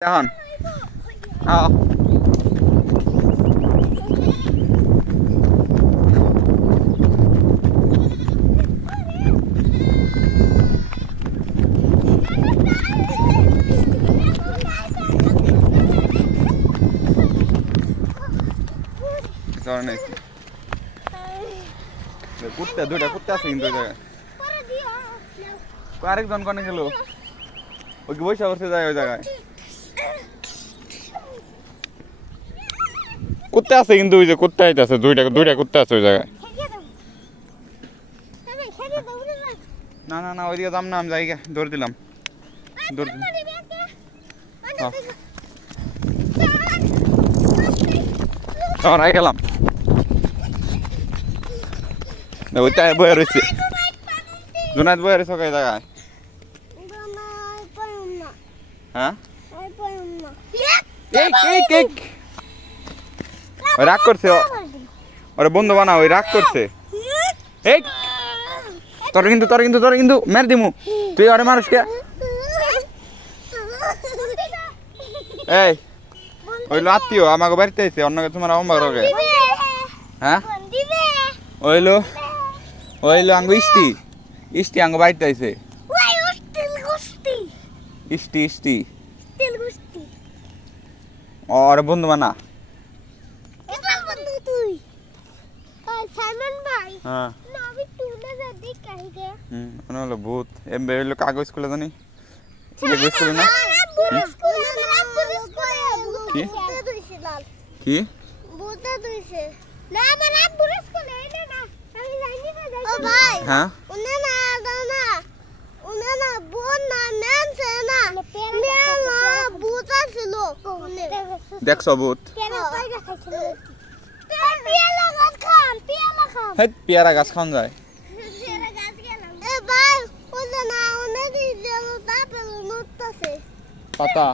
এখন কুত্তা দুইটা কুত্তা আছে কিন্তু আরেকজন কোনে গেল ওই কি বৈশা বসে যায় ওই জায়গায় কুত্তা আছে কিন্তু ওই যে কুত্তা আছে দুইটা কুত্তা আছে ওই জায়গায় না না না ওইদিকে যাম না আমি যাই দৌড় দিলাম আই গেলাম ওইটা বয়ে রয়েছে জুনাইদ বয়ে রয়েছে ওই জায়গায় হ্যাঁ রাগ করছে ওরে বন্ধু বানা ওই রাগ করছে এই তোর কিন্তু মের দিমু তুই ওরে মানুষ কে এই ওইলো আত্মীয় আমাকে বাড়িতে আইছে অন্য তোমার অম্বাক রোগে হ্যাঁ ওইলো আঙ্গু ইষ্টি আঙ্গু বাড়িতে আইছে ইষ্টি ওরে বন্ধু বানা ভূত এমবে হইলো কাগজ স্কুলে জানি স্কুলে না কি হ্যাঁ দেখছো ভূত পেয়ারা গাছ খাওয়া যায় পাতা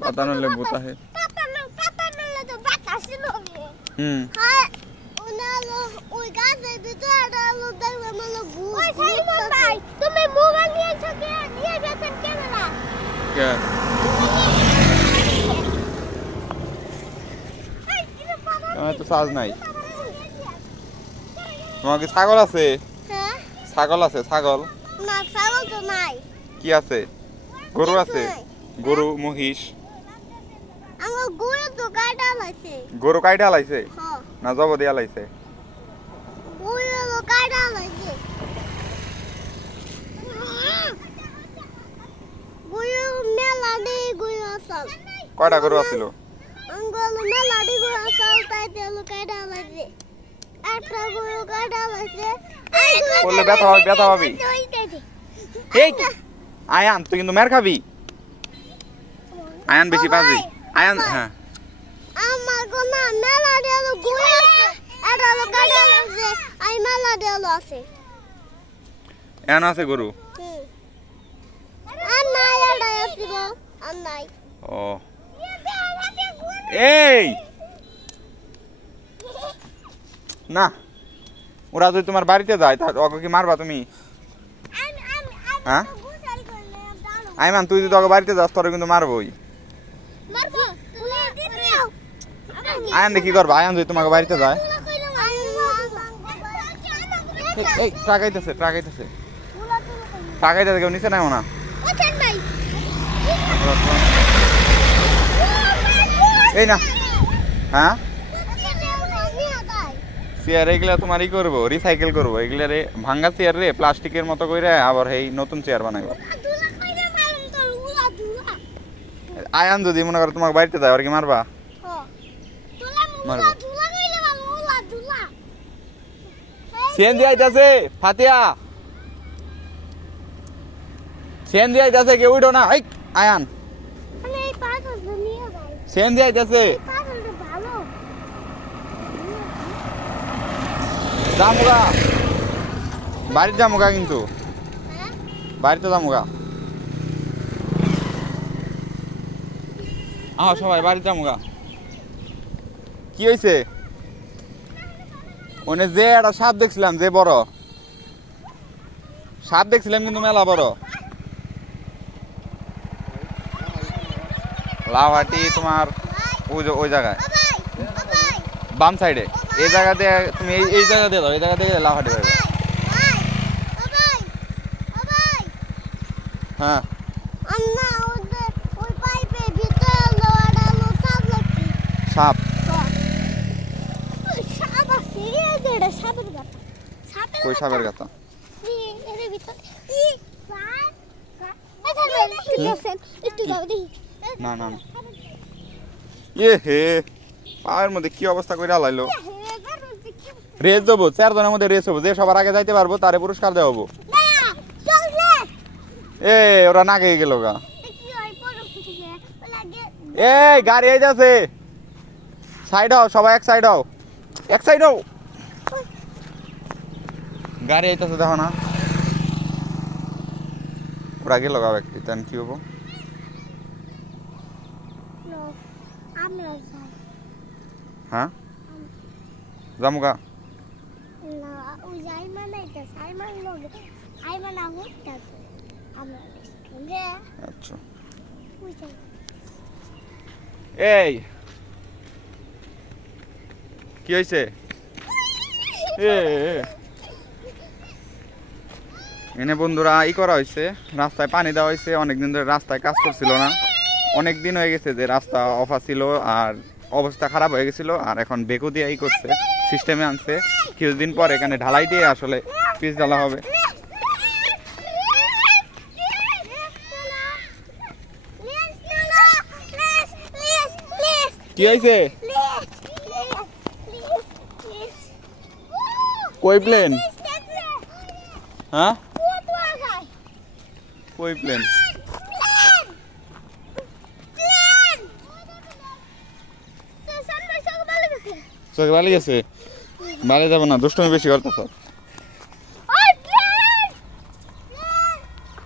পাতা নলে ভূত আহে তো সাজ নাই তোমার কি ছাগল আছে ছাগল কি আছে গরু আছে গরু মহিষ গরু কাইটা লাইছে না জব দিয়া লাইছে কয়টা গরু আছিল ব্যথা পাবি আয়ান তুই কিন্তু মের খাবি আয়ান বেশি পাবি আয়ান হ্যাঁ এন আছে গরু ও এই না ওরা যদি তোমার বাড়িতে যায় তা ওকে কি মারবা তুমি হ্যাঁ আইমান তুই যদি ওকে বাড়িতে যাস তোর কিন্তু মারবই আয়ান দেখি করবা আয়ান যদি তোমাকে বাড়িতে যায় এই ট্রাকাইতেছে কেউ নিচে নাই না এই না হ্যাঁ চেয়ার এগুলা তোমার ই করবো রিসাইকেল করবো এগুলা রে ভাঙ্গা চেয়ার রে প্লাস্টিকের মতো করে আবার এই নতুন চেয়ার বানাইবো আয়ান যদি মনে করো তোমাকে বাড়িতে যায় আর কি মারবা মারবো সিএনজি আইতাছে ফাতিয়া সিএনজি আইতাছে কেউ উঠো না এই আয়ান সিএনজি আইতাছে জামুগা বাড়িতে জামুগা কিন্তু বাড়িতে জামুগা সবাই বাড়িতে জামুগা কি হয়েছে ওনে যে একটা সাপ দেখছিলাম যে বড় সাপ দেখছিলাম কিন্তু মেলা বড় লাউহাটি তোমার ওই জায়গায় বাম সাইডে এই জায়গা দিয়ে তুমি এই জায়গা দিয়ে দাও, এই জায়গা দিয়ে লাউহাটি পাবে। হ্যাঁ সাপ, কই সাপের গাতা? না না না, এ হে পায়ের মধ্যে কি অবস্থা করে আলাইলো। রেস দেবো, 4 জনের মধ্যে রেস হবো, যে সবার আগে যাইতে পারবো তারে পুরস্কার দেওয়া হবো। এ ওরা না গিয়ে গেল গা। এই গাড়ি এই যাচ্ছে, সাইড হও সবাই, এক সাইড হও, এক সাইড হও। গাড়ি আইতেছে দেখো না, ওরা গেল গা ব্যক্তি, তেন কি হবো? হ্যাঁ জামুগা আচ্ছা। এই কি হয়েছে? এনে বন্ধুরা ই করা হয়েছে, রাস্তায় পানি দেওয়া হয়েছে। অনেকদিন ধরে রাস্তায় কাজ করছিল না, অনেক দিন হয়ে গেছে যে রাস্তা অফা ছিল আর অবস্থা খারাপ হয়ে গেছিল। আর এখন বেকু দিয়ে ই করছে, সিস্টেমে আনছে। কিছুদিন পর এখানে ঢালাই দিয়ে আসলে পিচ ঢালা হবে। কি হয়েছে? কই প্লেন? হ্যাঁ কই প্লেন? চোখে বালি গেছে, বালি যাবো না, দুষ্টুমি বেশি করতেছ।